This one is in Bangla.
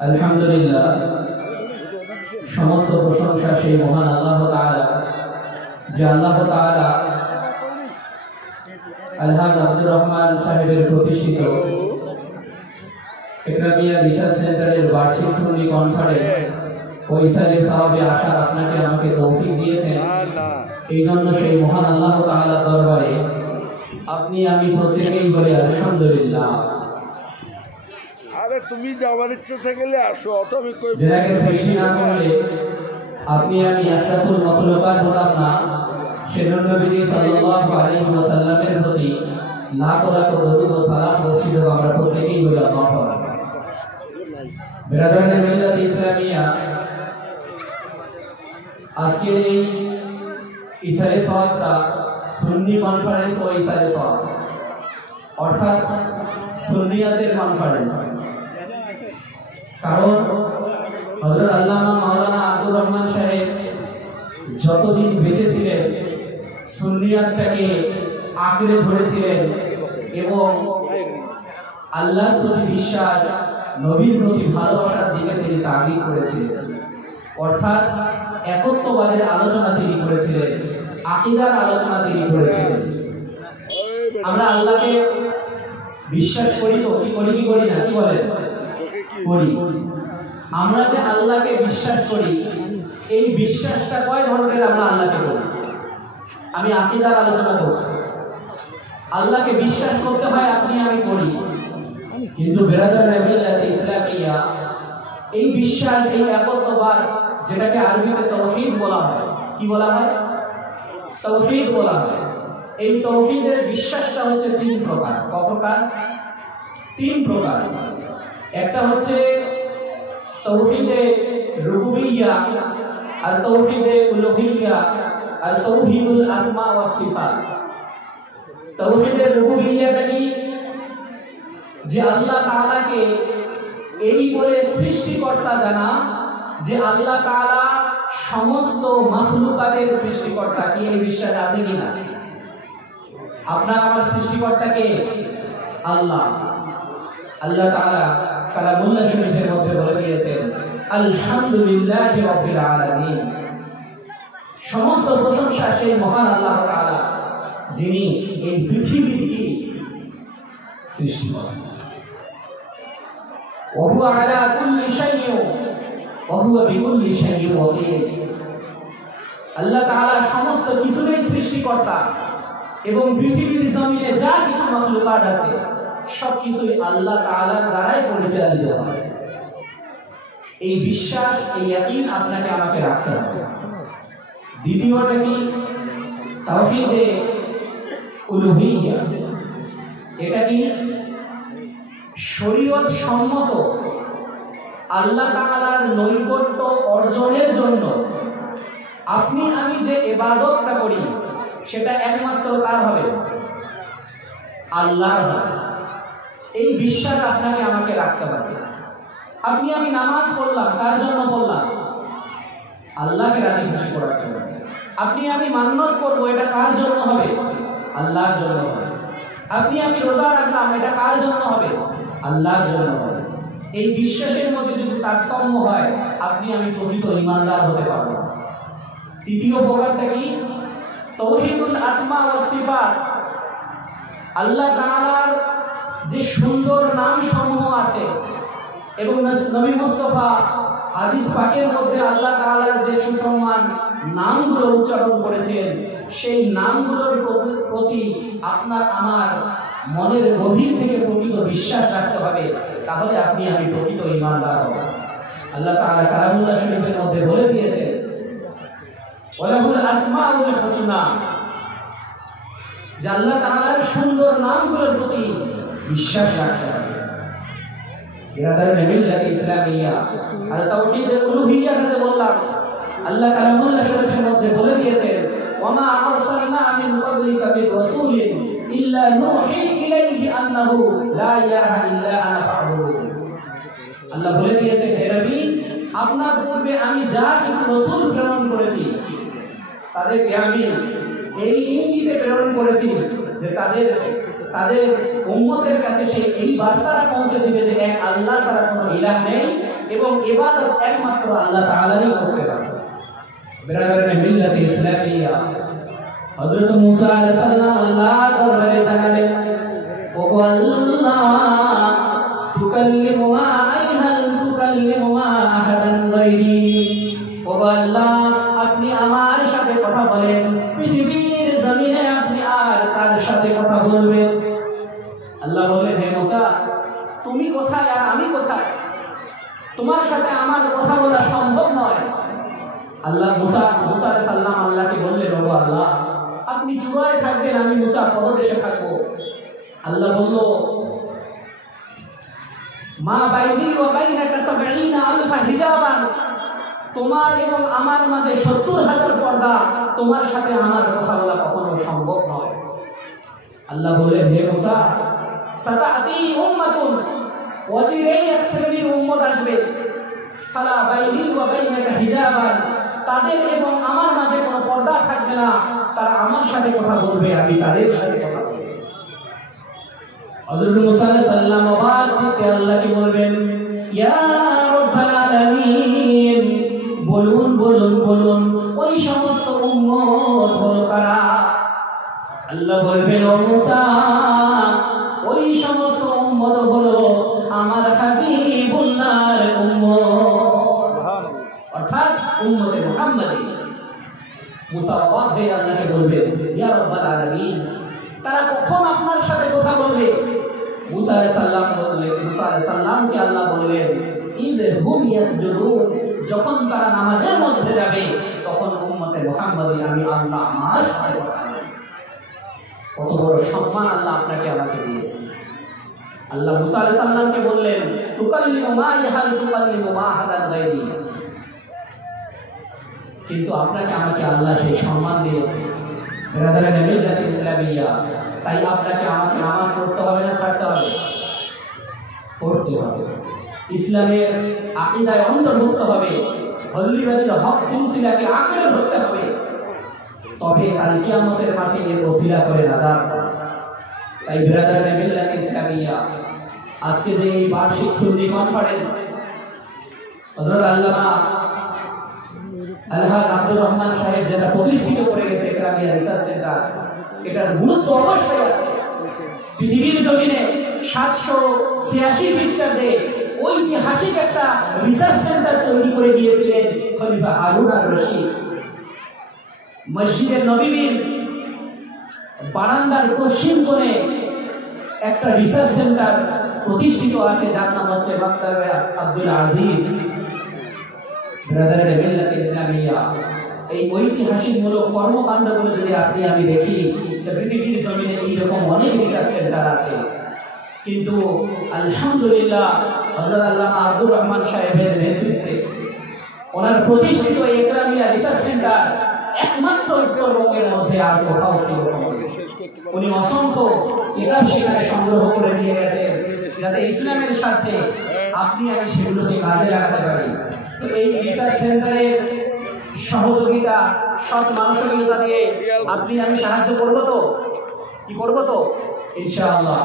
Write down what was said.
আলহামদুলিল্লাহ, সমস্ত প্রশংসা সেই মহান আল্লাহ তাআলা, যে আল্লাহ তাআলা আলহাজ আব্দুর রহমান সাহেবের প্রতিষ্ঠিত ইকরামিয়া রিসার্চ সেন্টারের বার্ষিক সুন্নি কনফারেন্স ও ইসালে সাহাবে আসার আপনাকে আমাকে তৌফিক দিয়েছেন। এই জন্য সেই মহান আল্লাহ তাআলার দরবারে আপনি আমি প্রত্যেকেই বলি আলহামদুলিল্লাহ। আরে তুমি যাওয়ার ইচ্ছা থাকলে আসো, অত আমি কই যাকে সৃষ্টি না করলে আপনি আমি আশরাফুল মাখলুকাত হতাম না। সেজন্য নবী সাল্লাল্লাহু আলাইহি ওয়াসাল্লামের প্রতি লাখ লাখ দরুদ ও সালাম বর্ষিত আমরা প্রত্যেকেই বলি আল্লাহু আকবার। ব্রাদারহান মিল্লাত ইসলামিয়া আজকের এই ইসারে সওয়াবটা সুন্নি কনফারেন্স ও ইসারে সওয়াব, অর্থাৎ সুন্নিয়াতের কনফারেন্স। কারণ হযরত আল্লামা মাওলানা আব্দুর রহমান সাহেব যতদিন বেঁচে ছিলেন সুন্নিয়াতটাকে আঁকড়ে ধরেছিলেন এবং আল্লাহর প্রতি বিশ্বাস, নবীর প্রতি ভালোবাসার দিকে তিনি তাগিদ করেছিলেন। অর্থাৎ একত্ববাদের আলোচনা তিনি করেছিলেন, আকীদার আলোচনা তিনি করেছিলেন। আমরা আল্লাহকে বিশ্বাস করি তো, কি করি কি করি না, কি বলেন? করি। আমরা যে আল্লাহকে বিশ্বাস করি, এই বিশ্বাসটা কয় ধরনের আমরা আল্লাহকে করি? আমি আকীদার আলোচনা করছি। আল্লাহকে বিশ্বাস করতে হয়, আপনি আমি করি, কিন্তু বেরাদার মিল্লাত ইসলামিয়া এই বিশ্বাস, এই একত্ববাদ, যেটাকে আরবিতে তাওহীদ বলা হয়, কি বলা হয়? তাওহীদ বলা হয়। এই তাওহীদের বিশ্বাসটা হচ্ছে তিন প্রকার। ক প্রকার? তিন প্রকার। একটা হচ্ছে তাওহীদে রুবুবিয়্যা, আর তাওহীদে উলুহিয়্যা, আর তাওহীদুল আসমা ওয়াস সিফাত। তাওহীদে রুবুবিয়্যাটা কি? যে আল্লাহ তাআলাকে এই বলে সৃষ্টিকর্তা জানা যে আল্লাহ তাআলা সমস্ত মাখলুকাতের সৃষ্টিকর্তা। কি এই বিশ্বাস আছে কিনা? আপনার আমার সৃষ্টিকর্তাকে আল্লাহ। আল্লাহ তাআলা কালামুল্লাহ শরীফের মধ্যে বলে দিয়েছেন আলহামদুলিল্লাহি রাব্বিল আলামিন। সমস্ত প্রশংসা সেই মহান আল্লাহ তাআলা, যিনি এই পৃথিবীর কি সৃষ্টি করেন। ওয়া হুয়া আলা কুল্লি শাইইন ওয়া হুয়া বিকুল্লি শাইইন ওয়াকিল। আল্লাহ তাআলা সমস্ত কিছুরই সৃষ্টিকর্তা এবং পৃথিবীর জমিনে যা কিছু মাখলুকাত আছে সবকিছুই আল্লাহ তাআলার দ্বারাই পরিচালিত হয়। এই বিশ্বাস, এই ইয়াকিন আপনাকে আমাকে রাখতে হবে। দ্বিতীয়টা কি? তাওহীদে উলুহিয়্যা। এটা কি? শরীয়ত সম্মত আল্লাহ তাআলার নৈকট্য অর্জনের জন্য আপনি আমি যে ইবাদতটা করি সেটা একমাত্র কার হবে? আল্লাহর হবে। এই বিশ্বাস আপনাকে আমাকে রাখতে হবে। আপনি আমি নামাজ পড়লাম, কার জন্য পড়লাম? আল্লাহকে রাজি খুশি করার জন্য। আপনি আমি মান্নত করব, এটা কার জন্য হবে? আল্লাহর জন্য হবে। আপনি আমি রোজা রাখলাম, এটা কার জন্য হবে? আল্লাহর জন্য হবে। এই বিশ্বাসের মধ্যে যদি তারতম্য হয়, আপনি আমি প্রকৃত ঈমানদার হতে পারব না। তৃতীয় প্রকারটা কি? তাওহীদুল আসমা ওয়াস সিফাত। আল্লাহ তাআলার যে সুন্দর নাম সমূহ আছে এবং নবী মুস্তাফা হাদিস পাকের মধ্যে আল্লাহ তাআলার যে সুসম্মান নামগুলো উচ্চারণ করেছেন, সেই নামগুলোর প্রতি আপনার আমার মনের গভীর থেকে প্রকৃত বিশ্বাস রাখতে হবে। তাহলে আপনি আমি প্রকৃত ঈমানদার হব। আল্লাহ তাআলা কালামুল্লাহ শরীফের মধ্যে বলে দিয়েছেন ওয়ালাহুল আসমাউল হুসনা, যে আল্লাহ তাআলার সুন্দর নামগুলোর প্রতি বিশ্বাস রাখতে হবে। বিরাদার মিল্লাত ইসলামিয়া আর তাওহীদে উলুহিয়্যা কাছে বললাম, আল্লাহ কালামুল্লাহ শরীফের মধ্যে বলে দিয়েছেন ওয়ামা আরসালনা মিন ক্বাবলিকা মির রাসূলিন ইল্লা নূহি ইলাইহি আন্নাহু লা ইলাহা ইল্লা আনা ফা'বুদুন। আল্লাহ বলে দিয়েছেন, হে নবী, আপনার পূর্বে আমি যা কিছু রাসূল প্রেরণ করেছি তাদেরকে আমি এই ইঙ্গিতে প্রেরণ করেছি যে তাদের উম্মতের কাছে সেই এই বার্তাটা পৌঁছে দিবে যে এক আল্লাহ ছাড়া কোনো ইলাহ নেই এবং ইবাদত একমাত্র আল্লাহ তাআলাই করতে পারে। বিরাদরানে মিল্লাতে ইসলামিয়া, হযরত মুসা আলাইহিস সালাম আল্লাহ দরবারে জানালেন, ও আল্লাহ, তুকাল্লিমু মা আইহাল তুকাল্লিমু মা আহাদান গায়রি, ও আল্লাহ, আপনি আমার সাথে কথা বলেন, পৃথিবীর জমিনে আপনি আর কার সাথে কথা বলবেন? আল্লাহ বললেন, হে মুসা, তুমি কোথায় আর আমি কোথায়? তোমার সাথে আমার কথা বলা সম্ভব নয়। আল্লাহ মুসা আলাইহিস সালাম আল্লাহকে বললেন, ও আল্লাহ, আপনি চূড়ায় থাকবেন, আমি মুসা পদদেশে থাকবো। আল্লাহ বলল, মা বাইনি ওয়া বাইনাকা ৭০ আলফা হিজাবান, তোমার এবং আমার মাঝে ৭০,০০০ পর্দা, তোমার সাথে আমার কথা বলা কখনো সম্ভব নয়। আল্লাহ বললেন, হে মুসা, সাতাতি উম্মাতুন, অচিরেই এক শ্রেণীর উম্মত আসবে, ফালা বাইনি ওয়া বাইনাকা হিজাবান, তাদের এবং আমার মাঝে কোনো পর্দা থাকবে না, তারা আমার সাথে কথা বলবে, আমি তাদের সাথে কথা বলবো। হযরত মুসা আলাইহিস সালাম অবাক চিত্তে আল্লাহকে বলবেন, ইয়া রাব্বাল আলামিন, বলুন বলুন বলুন, ওই সমস্ত উম্মত হলো কারা? আল্লাহ বলবেন, ও মুসা, ওই সমস্ত উম্মত হলো আমার হাবিবুল্লাহর উম্মত, অর্থাৎ উম্মতে মুহাম্মাদী। মুসা অবাক হয়ে আল্লাহকে বলবেন, ইয়া রাব্বাল আলামিন, তারা কখন আপনার সাথে কথা বলবে? মুসা আলাইহিস সালামকে আল্লাহ বললেন, ইদহুম ইয়াসজুদুন, যখন তারা নামাজের মধ্যে যাবে, তখন উম্মতে মুহাম্মাদী আমি আল্লাহ আমার সাথে কথা বলবো। কত বড় সম্মান আল্লাহ আপনাকে আমাকে দিয়েছেন। আল্লাহ মুসা আলাইহিস সালামকে বললেন, তুকাল্লিমু মা ইয়াহাল তুকাল্লিমু মা আহাদান গায়রি, কিন্তু আপনাকে আমাকে আল্লাহ সেই সম্মান দিয়েছে। বিরাদরানে মিল্লাতে ইসলামিয়া, তাই আপনাকে আমাকে নামাজ পড়তে হবে না ছাড়তে হবে? পড়তে হবে। ইসলামের আকীদায় অন্তর্ভুক্ত হবে, হল্লিবাদীর হক সিলসিলাকে আঁকড়ে ধরতে হবে, তবে কাল কিয়ামতের মাঠে এর ওসিলা করে নাজাত পাবে। তাই বিরাদরানে মিল্লাতে ইসলামিয়া, আজকে যে এই বার্ষিক সুন্নি কনফারেন্স, হযরত আল্লামা আলহাজ আব্দুর রহমান সাহেব যেটা প্রতিষ্ঠিত করে গেছে ইকরামিয়া রিসার্চ সেন্টার, এটার গুরুত্ব অবশ্যই আছে। পৃথিবীর জমিনে ৭৮৬ খ্রিস্টাব্দে ঐতিহাসিক একটা রিসার্চ সেন্টার তৈরি করে দিয়েছিলেন খলিফা হারুন আর রশিদ। মসজিদে নববীর বারান্দার পশ্চিম কোণে একটা রিসার্চ সেন্টার প্রতিষ্ঠিত আছে, যার নাম হচ্ছে মাকতাবে আব্দুল আজিজ। বিরাদরানে মিল্লাতে ইসলামিয়া, এই ঐতিহাসিক মূলক কর্মকাণ্ডগুলো যদি আপনি আমি দেখি, পৃথিবীর জমিনে এইরকম অনেক রিসার্চ সেন্টার আছে, কিন্তু আলহামদুলিল্লাহ হযরত আল্লামা আব্দুর রহমান সাহেবের নেতৃত্বে ওনার প্রতিষ্ঠিত ইকরামিয়া রিসার্চ সেন্টার একমাত্র উত্তরবঙ্গের মধ্যে আর কোথাও সেরকম। উনি অসংখ্য কিতাব সেখানে সংগ্রহ করে নিয়ে গেছেন, যাতে ইসলামের স্বার্থে আপনি আমি সেগুলোকে কাজে লাগাতে পারি। তো এই রিসার্চ সেন্টারের সহযোগিতা, সৎ মানসিকতা দিয়ে আপনি আমি সাহায্য করবো তো? কি করবো তো? ইনশাআল্লাহ।